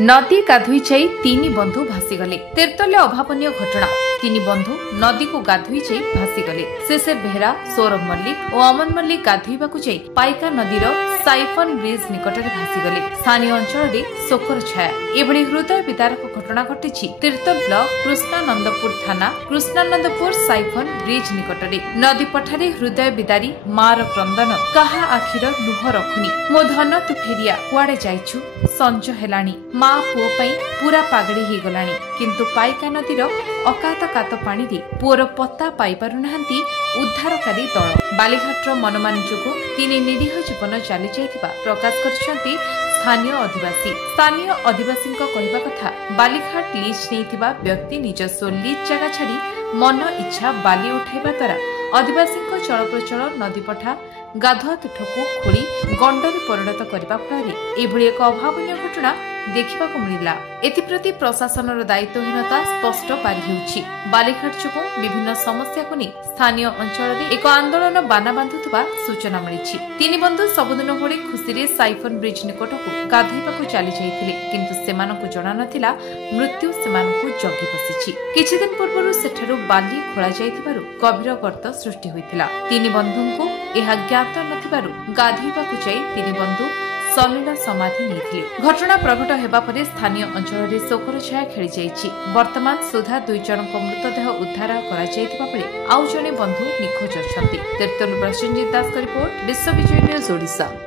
नदी गाधोई जाई तीन बंधु भासीगले। तीर्तले अभावनीय घटना। तीन बंधु नदी को गाधोई जाई भासीगले। शेषर बेहरा, सौरभ मल्लिक और अमन मल्लिक गाधोइबाकु जाई पाइका नदीर साइफन ब्रिज निकटरे भासीगले। स्थानीय अंचल शोकर छाया। एभली हृदय विदारक घटना घटिछि तीर्तल ब्लॉक कृष्णानंदपुर थाना कृष्णानंदपुर साइफन ब्रिज निकटरे। नदी पठारे हृदय विदारी मार क्रंदन काहा आखिर लुह रखुनी। मो धन तु फेरिया कुआडे जाइछु संज हेलाणी। माँ पुओ पई पूरा पागड़ी ही गलाणी, किंतु पाइका नदीर अकात कात पानी रे पुओर पत्ता पाई पारु नाहंती उद्धारकारी दल। बालीघाटर मनमान जोगु तीन निरीह जीवन चली जाइथिबा प्रकाश करछंती स्थानीय अधिवासी। स्थानीय अधिवासी कहवा कथा, बालीघाट लीज नैथिबा व्यक्ति निजस्व लीज जगह छाड़ी मन इच्छा बाली उठाइबा द्वारा आदिवासी चलप्रचल नदी पठा गाधुआ तुठको खोली गंडर परिणत करने फल एभली एक अभावनीय घटना देखा मिला। एप्रति प्रशासन दायित्वहीनता स्पष्ट पारि होउछि। बालीघाट जोगु विभिन्न समस्या को नहीं स्थानीय अंचल एक आंदोलन बाना बांधुवा सूचना मिली। तीन बंधु सबुदिन भली खुशी साइफन ब्रिज निकट को गाधोइबाकु चली जाइथिले, किंतु सेमानकु जणा नथिला मृत्यु सेमानकु जगी बसिछि। किछि दिन पूर्व सेठारु बाली खोला जाइथिबारु गभीर गर्त सृष्टि होइथिला। तीन बंधुଙ୍କୁ ଏହା ज्ञात नथिबारु गाधोइबाकु जाई तीन बंधु सलिल समाधि नेथिले। घटना प्रकट हेबा परे स्थानीय अंचल शोकर छाया खेली जाइछि। वर्तमान सुधा दुई जनक मृतदेह उद्धार करा जाइथिबा बेले आउ जणे बंधु निखोज अछंती। तीर्तोल प्रसन्नजित दास का रिपोर्ट, विश्व विजय न्यूज ओडिशा।